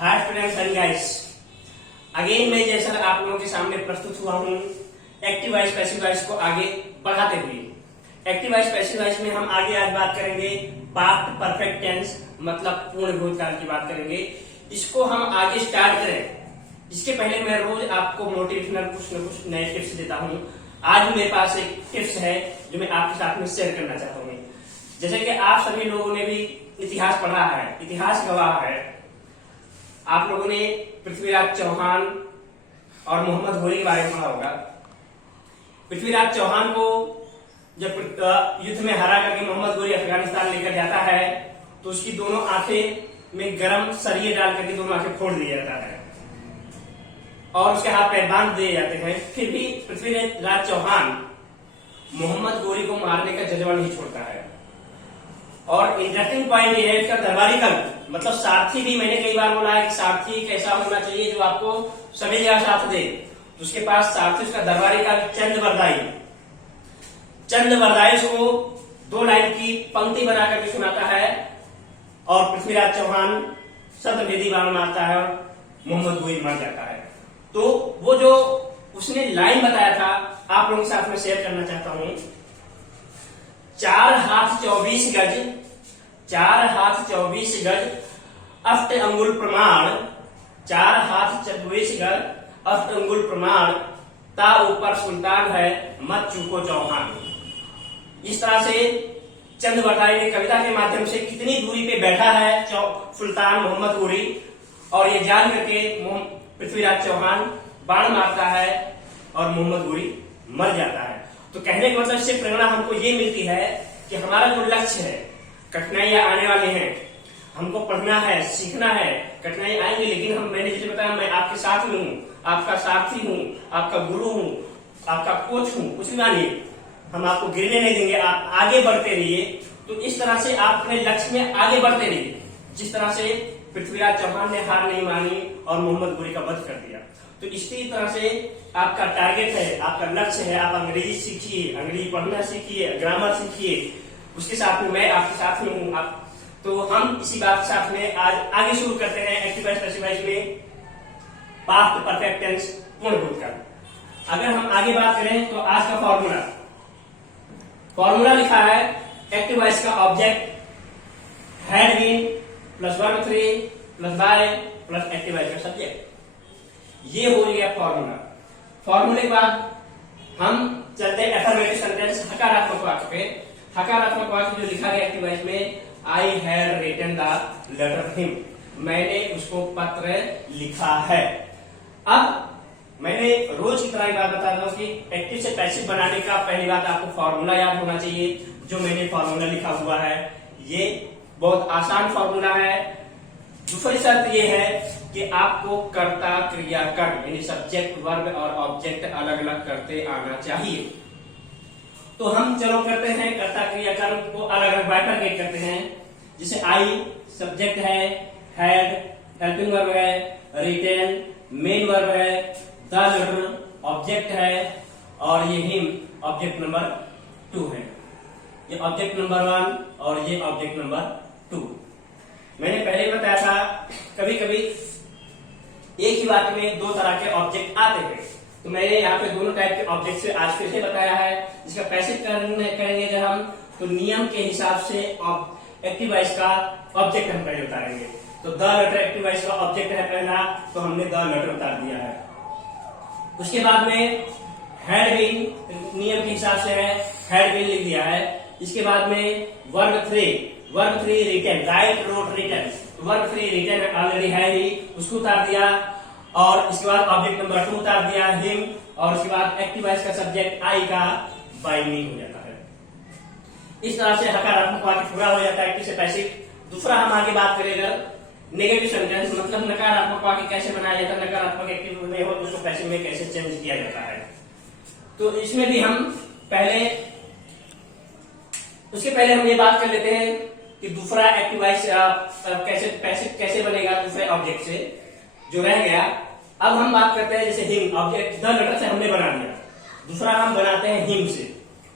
Hi students and guys, again मैं जैसा आप लोगों के सामने प्रस्तुत हुआ हूँ एक्टिव वॉइस पैसिव वॉइस को आगे बढ़ाते हुए। एक्टिव वॉइस पैसिव वॉइस में हम आगे आज बात करेंगे पास्ट परफेक्ट टेंस, मतलब पूर्ण भूतकाल की बात करेंगे। इसको हम आगे स्टार्ट करें इसके पहले मैं रोज आपको मोटिवेशनल कुछ न कुछ नए टिप्स देता हूँ। आज मेरे पास एक टिप्स है जो मैं आपके साथ में शेयर करना चाहता हूँ। जैसे कि आप सभी लोगों ने भी इतिहास पढ़ा है, इतिहास गवाह है। आप लोगों ने पृथ्वीराज चौहान और मोहम्मद घोरी के बारे में पढ़ा होगा। पृथ्वीराज चौहान को जब युद्ध में हरा करके मोहम्मद घोरी अफगानिस्तान लेकर जाता है तो उसकी दोनों आंखें में गर्म सरिये डाल करके दोनों आंखें फोड़ दिया जाता है और उसके हाथ पैर बांध दिए जाते हैं। फिर भी पृथ्वीराज चौहान मोहम्मद घोरी को मारने का जज्बा नहीं छोड़ता है। और इंटरेस्टिंग पॉइंट ये है इसका दरबारी कल, मतलब सारथी भी मैंने कई बार बोला है कि सारथी कैसा होना चाहिए जो आपको सभी जगह साथ दे। तो उसके पास सारथी उसका दरबारी कल चंद बरदाई उसको 2 लाइन की पंक्ति बना करके सुनाता है और पृथ्वीराज चौहान शतभेदी बाण मारता है और मोहम्मद घोरी मर जाता है। तो वो जो उसने लाइन बताया था आप लोगों के साथ में शेयर करना चाहता हूं। 4 हाथ 24 गज, 4 हाथ 24 गज अष्ट अंगुल प्रमाण, 4 हाथ 24 गज अष्ट अंगुल प्रमाण, ता ऊपर सुल्तान है मत चूको चौहान। इस तरह से चंद बरदाई ने कविता के माध्यम से कितनी दूरी पे बैठा है सुल्तान मोहम्मद घोरी, और ये जान करके पृथ्वीराज चौहान बाण मारता है और मोहम्मद घोरी मर जाता है। तो कहने का मतलब इससे प्रेरणा हमको ये मिलती है कि हमारा जो लक्ष्य है, कठिनाइयां आने वाले हैं, हमको पढ़ना है, सीखना है, कठिनाई आएंगे, लेकिन मैंने जैसे बताया मैं आपके साथ में हूँ, आपका सारथी हूँ, आपका गुरु हूँ, आपका कोच हूँ, कुछ भी मानिए, हम आपको गिरने नहीं देंगे, आप आगे बढ़ते रहिए। तो इस तरह से आप अपने लक्ष्य में आगे बढ़ते रहिए, जिस तरह से पृथ्वीराज चौहान ने हार नहीं मानी और मोहम्मद घोरी का वध कर दिया। तो इसी तरह से आपका टारगेट है, आपका लक्ष्य है, आप अंग्रेजी सीखिए, अंग्रेजी पढ़ना सीखिए, ग्रामर सीखिए, उसके साथ में मैं आपके साथ में हूँ। तो हम इसी बात के साथ में आज आगे शुरू करते हैं एक्टिव वॉइस पैसिव वॉइस में पास्ट परफेक्ट टेंस पूर्ण भूतकाल। अगर हम आगे बात करें तो आज का फॉर्मूला लिखा है एक्टिव वॉइस का object had been plus verb 3 plus by plus active voice का सब्जेक्ट। ये हो गया फॉर्मूले के बाद हम चलते हैं अफर्मेटिव सेंटेंस, हकारात्मक वाक्य पे। हकारात्मक वाक्य जो लिखा गया एक्टिव वॉइस में, I had written the letter him, मैंने उसको पत्र लिखा है। अब मैंने रोज की तरह एक बात बता रहा हूं कि एक्टिव से पैसिव बनाने का पहली बात आपको फॉर्मूला याद होना चाहिए। जो मैंने फॉर्मूला लिखा हुआ है ये बहुत आसान फॉर्मूला है। दूसरी शर्त ये है कि आपको कर्ता क्रिया कर्म यानी सब्जेक्ट वर्ब और ऑब्जेक्ट अलग अलग करते आना चाहिए। तो हम चलो करते हैं कर्ता क्रिया कर्म को अलग अलग बाइफरकेट करते हैं। जैसे आई सब्जेक्ट है, हैड हेल्पिंग वर्ब है, रिटेन मेन वर्ब है, द लेटर ऑब्जेक्ट है और ये हिम ऑब्जेक्ट नंबर 2 है। ये ऑब्जेक्ट नंबर 1 और ये ऑब्जेक्ट नंबर 2। मैंने पहले ही बताया था कभी कभी एक ही बात में 2 तरह के ऑब्जेक्ट आते हैं। तो मैंने यहाँ पे दोनों टाइप के ऑब्जेक्ट से आज फिर से बताया है। जिसका पैसिव करेंगे जब हम, तो नियम के हिसाब से एक्टिव वॉइस का ऑब्जेक्ट हम पहले उतारेंगे। तो द लेटर एक्टिव वॉइस का ऑब्जेक्ट है पहला, तो हमने द लेटर उतार दिया है। उसके बाद में हैड बीन नियम के हिसाब से है, हैड बीन लिख दिया है। इसके बाद में verb 3 written, write wrote written, verb 3 written already है ही, उसको उतार दिया। और इसके बाद ऑब्जेक्ट नंबर 2 उतार दिया हिम, और उसके बाद एक्टिव वॉइस का सब्जेक्ट आई का बाइंडिंग हो जाता है। इस तरह से हकारात्मक वाक्य पूरा हो जाता है एक्टिव से पैसिव। दूसरा हम आगे बात करेंगे नेगेटिव सेंटेंस, मतलब नकारात्मक वाक्य कैसे बनाया जाता है, नकारात्मक एक्टिव में हो तो उसको पैसिव में कैसे चेंज किया जाता है। तो इसमें भी हम उसके पहले हम ये बात कर लेते हैं कि दूसरा एक्टिव वॉइस कैसे पैसिव कैसे बनेगा दूसरे ऑब्जेक्ट से जो रह गया। अब हम बात करते हैं जैसे हिम ऑब्जेक्ट द लेटर से हमने बना दिया, दूसरा हम बनाते हैं हिम से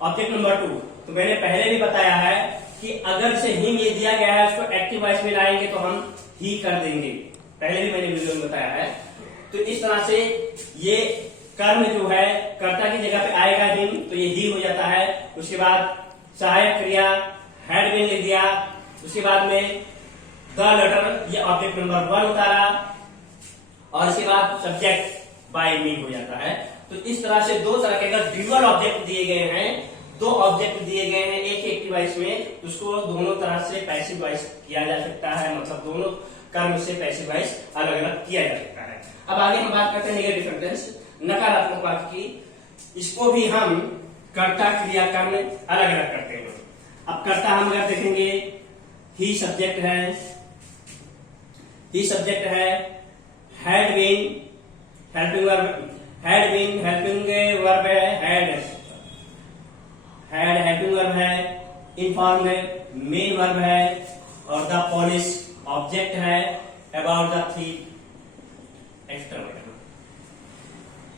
ऑब्जेक्ट नंबर 2। तो मैंने पहले भी बताया है कि अगर से हिम ये दिया गया है उसको एक्टिव वॉइस में लाएंगे तो हम ही कर देंगे, पहले भी मैंने वीडियो में बताया है। तो इस तरह से ये कर्म जो है कर्ता की जगह पे आएगा हिम, तो ये ही हो जाता है। उसके बाद सहायक क्रिया हैड बीन लिख दिया, उसके बाद में द लेटर, ये ऑब्जेक्ट नंबर 1 उतारा, और इसके बाद सब्जेक्ट बाय मी हो जाता है। तो इस तरह से दो तरह के अगर ड्यूअल ऑब्जेक्ट दिए गए हैं, दो ऑब्जेक्ट दिए गए हैं एक एक्टिव वॉइस में, उसको दोनों तरह से पैसिव वॉइस किया जा सकता है, मतलब दोनों कर्म से पैसिव वॉइस अलग अलग किया जा सकता है। अब आगे हम बात करते हैं नेगेटिव सेंटेंस, नकारात्मक वाक्य की। इसको भी हम कर्ता क्रिया कर्म अलग अलग करते हैं। अब कर्ता हम अगर देखेंगे, ही सब्जेक्ट है, ही सब्जेक्ट है, had been helping verb, had been helping verb है, हैड हेल्पिंग वर्ब है, इनफॉर्म्ड मेन वर्ब है, और द पोलिश ऑब्जेक्ट है, about the thief extra verb.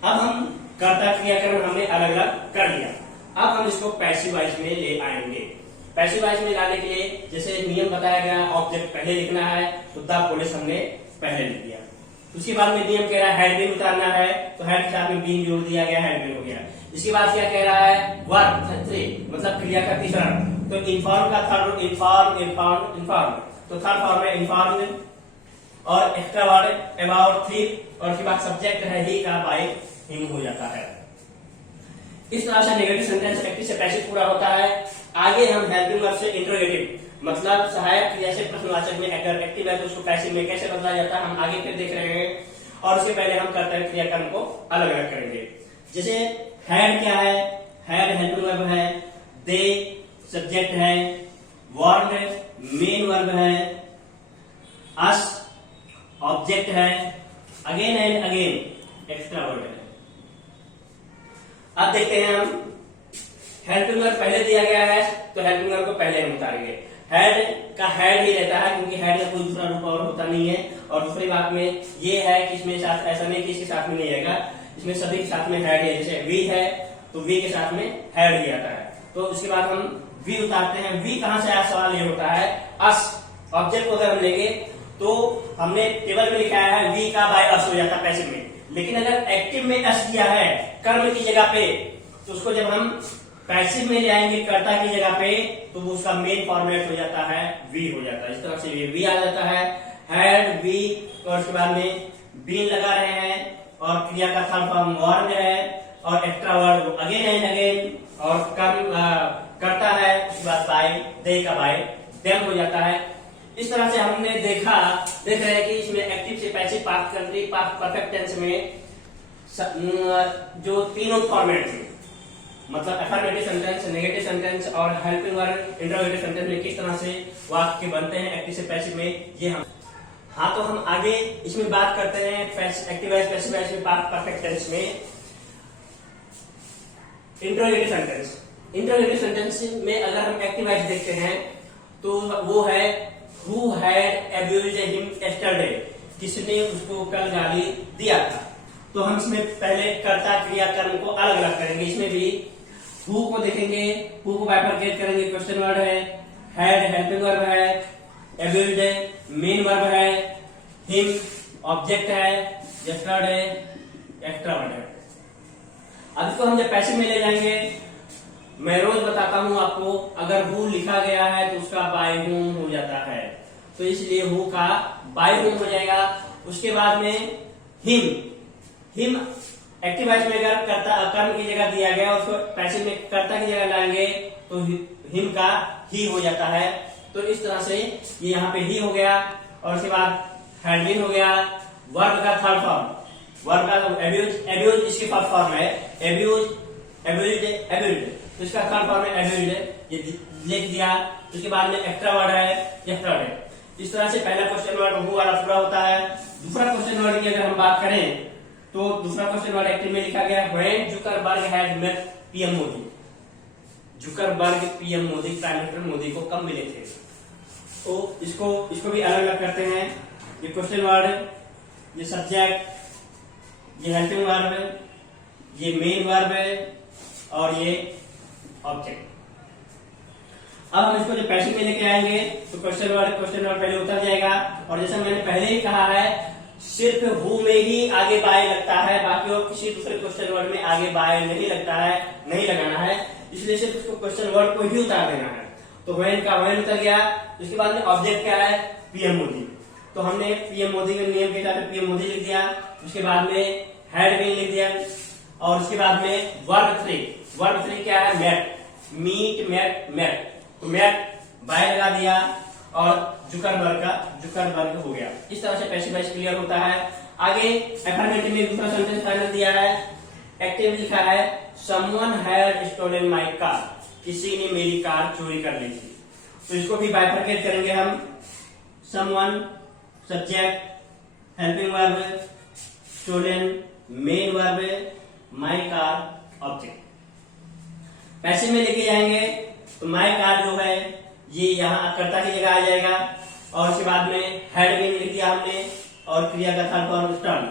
अब हम कर्ता क्रिया कर्म हमने अलग अलग कर लिया। अब हम इसको पैसिव वॉइस में ले आएंगे। पैसिव वॉइस में लाने के लिए जैसे नियम बताया गया, ऑब्जेक्ट पहले लिखना है, तो द पोलिश हमने पहले लिख दिया। उसके बाद में नियम कह रहा है हैड बीन उतारना है, तो हैड के साथ में बीन जोड़ दिया गया, हैड बीन हो गया। इसके बाद क्या कह रहा है, वर्ब 3 मतलब क्रिया का तीसरा, तो इन्फॉर्म का थर्ड, इन्फॉर्म इन्फॉर्म इन्फॉर्म, तो थर्ड फॉर्म है इन्फॉर्म, और एक्स्ट्रा वर्ड अबाउट थीफ, और उसके बाद सब्जेक्ट है ही का बाय हिम हो जाता है। इस तरह से नेगेटिव सेंटेंस एक्टिव से पैसिव पूरा होता है। आगे हम हेल्पिंग वर्ब से इंट्रोगेटिव मतलब सहायक क्रिया से प्रश्नवाचक में अगर एक्टिव है तो उसको पैसिव में कैसे बदला जाता है हम आगे फिर देख रहे हैं। और उसके पहले हम कर्ता क्रिया कर्म को अलग अलग करेंगे। जैसे हैड क्या है, हैड हेल्पिंग वर्ब है, दे सब्जेक्ट है, वार्न मेन वर्ब है, अस ऑब्जेक्ट है, again and again extra verb है। अब देखते हैं हम हेल्पिंग वर्ब पहले दिया गया है तो हेल्पिंग वर्ब को पहले हम उतारेंगे। हैड का हैड ही रहता है क्योंकि हैड का कोई दूसरा रूप और होता नहीं है। और दूसरी बात में ये है कि इसमें साथ ऐसा नहीं कि इसके साथ में नहीं आएगा, इसमें सभी के साथ में हैड है। जैसे वी है तो वी के साथ में हैड ही आता है। तो उसके बाद हम वी उतारते हैं। वी कहां से आया, सवाल ये होता है अस ऑब्जेक्ट को अगर हम लेंगे तो हमने टेबल में लिखा है वी का बाय अस हो जाता है पैसिव में, लेकिन अगर एक्टिव में अस दिया है कर्म की जगह पे तो उसको जब हम पैसिव में ले आएंगे कर्ता की जगह पे तो वो उसका मेन फॉर्मेट हो जाता है वी हो जाता है। इस तरह से ये वी आ जाता है, हैड वी, और उसके बाद में बीन लगा रहे हैं और क्रिया का थर्ड फॉर्म वर्ब है और extra verb again and again और कर्म करता है। उसके बाद बाय, दे का बाय देम हो जाता है। इस तरह से हमने देख रहे हैं कि इसमें एक्टिव से passive past country past perfect tense में जो तीनों फॉर्मेट थे मतलब अफर्मेटिव सेंटेंस, नेगेटिव सेंटेंस और हेल्पिंग वर्ब, इंटरोगेटिव सेंटेंस में किस तरह से वाक्य बनते हैं एक्टिव से पैसिव में, ये हम तो हम आगे इसमें बात करते हैं एक्टिव वाइज पैसिव वाइज में परफेक्ट टेंस में। इंटरोगेटिव सेंटेंस, इंटरोगेटिव सेंटेंस में अगर हम एक्टिव वाइज देखते हैं तो वो है who had abused him yesterday, किसने उसको कल गाली दिया था। तो हम इसमें पहले कर्ता क्रिया कर्म को अलग अलग करेंगे। इसमें भी हु को देखेंगे, हु को बाइफरकेट करेंगे, क्वेश्चन वर्ड है, हैड हेल्पिंग वर्ब है, अब्यूज्ड मेन वर्ब है, हिम ऑब्जेक्ट है, यस्टरडे एक्स्ट्रा वर्ड है। अब इसको हम जब पैसिव में ले जाएंगे, मैं रोज बताता हूं आपको, अगर हु लिखा गया है तो उसका बाय हुम हो जाता है, तो इसलिए हु का बाय हुम हो जाएगा। उसके बाद में हिम, हिम एक्टिव वॉइस में अगर कर्ता कर्म की जगह दिया गया उसको पैसिव में कर्ता की जगह लाएंगे तो हिम का ही हो जाता है। तो इस तरह से ये यहाँ पे ही हो गया और उसके बाद हैड बीन हो गया। वर्ब का थर्ड फॉर्म, वर्ब का एब्यूज, एब्यूज इसकी फर्स्ट फॉर्म है, एब्यूज एब्यूज्ड एब्यूज्ड, तो इसका थर्ड फॉर्म है एब्यूज्ड, ये लिख दिया। उसके बाद में एक्स्ट्रा वर्ड है यस्टरडे। इस तरह से पहला क्वेश्चन वर्ड हु वाला पूरा होता है। दूसरा क्वेश्चन वर्ड की अगर हम बात करें तो दूसरा क्वेश्चन वर्ड एक्टिव में लिखा गया when Zuckerberg had met PM Modi. Zuckerberg PM Modi prime minister Modi को कब मिले थे। तो इसको भी अलग अलग करते हैं। ये क्वेश्चन वर्ड, ये सब्जेक्ट, ये हेल्पिंग वर्ब, ये मेन वर्ब और ये ऑब्जेक्ट। अब हम इसको जब पैसिव में लेके आएंगे तो क्वेश्चन वर्ड पहले उतर जाएगा। और जैसा मैंने पहले ही कहा है सिर्फ हु में ही आगे बाय लगता है, बाकी और किसी दूसरे क्वेश्चन वर्ड में आगे बाय नहीं लगता है, नहीं लगाना है, इसलिए सिर्फ उसको क्वेश्चन वर्ड को ही उतार देना है। तो व्हेन का व्हेन उतर गया। उसके बाद में ऑब्जेक्ट क्या है, पीएम मोदी, तो हमने पीएम मोदी के नियम के हिसाब से पीएम मोदी लिख दिया। उसके बाद में हैड बीन लिख दिया, और उसके बाद में वर्ब 3 क्या है, मेट, मीट मेट मेट, तो मेट बाय लगा दिया और जुकरबर्ग हो गया। इस तरह से पैसिव वॉइस क्लियर होता है। आगे अफर्मेटिव में दूसरा सेंटेंस फाइनल दिया है, एक्टिव लिखा है, someone had stolen my car, किसी ने मेरी कार चोरी कर ली थी। तो इसको भी बाइफरकेट करेंगे हम, someone subject, helping verb, stolen main verb, my car object. Passive में लेके जाएंगे तो माय कार जो है ये यहाँ कर्ता की जगह आ जाएगा, और उसके बाद में हैड बीन लिख दिया हमने, और क्रिया का थर्ड फॉर्म टर्न।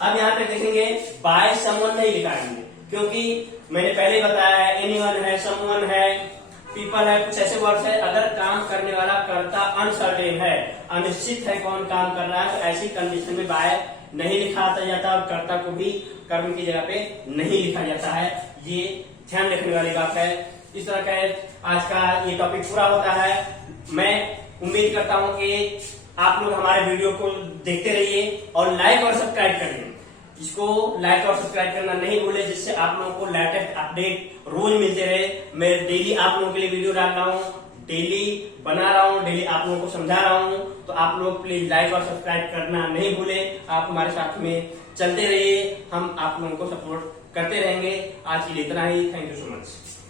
अब यहाँ पे देखेंगे बाय समवन नहीं लिखाएंगे, क्योंकि मैंने पहले बताया है एनीवन है, समवन है, पीपल है, कुछ ऐसे वर्ड्स है, अगर काम करने वाला कर्ता अनसर्टेन है, अनिश्चित है कौन काम कर रहा है, तो ऐसी कंडीशन में बाय नहीं लिखा जाता और कर्ता को भी कर्म की जगह पे नहीं लिखा जाता है। ये ध्यान रखने वाली बात है। इस तरह का आज का ये टॉपिक पूरा होता है। मैं उम्मीद करता हूं कि आप लोग हमारे वीडियो को देखते रहिए और लाइक और सब्सक्राइब करिए। इसको लाइक और सब्सक्राइब करना नहीं भूले, जिससे आप लोगों को लेटेस्ट अपडेट रोज मिलते रहे। मैं डेली आप लोगों के लिए वीडियो डाल रहा हूँ, डेली बना रहा हूँ, डेली आप लोगों को समझा रहा हूँ। तो आप लोग प्लीज लाइक और सब्सक्राइब करना नहीं भूले। आप हमारे साथ में चलते रहिए, हम आप लोगों को सपोर्ट करते रहेंगे। आज के लिए इतना ही। Thank you so much.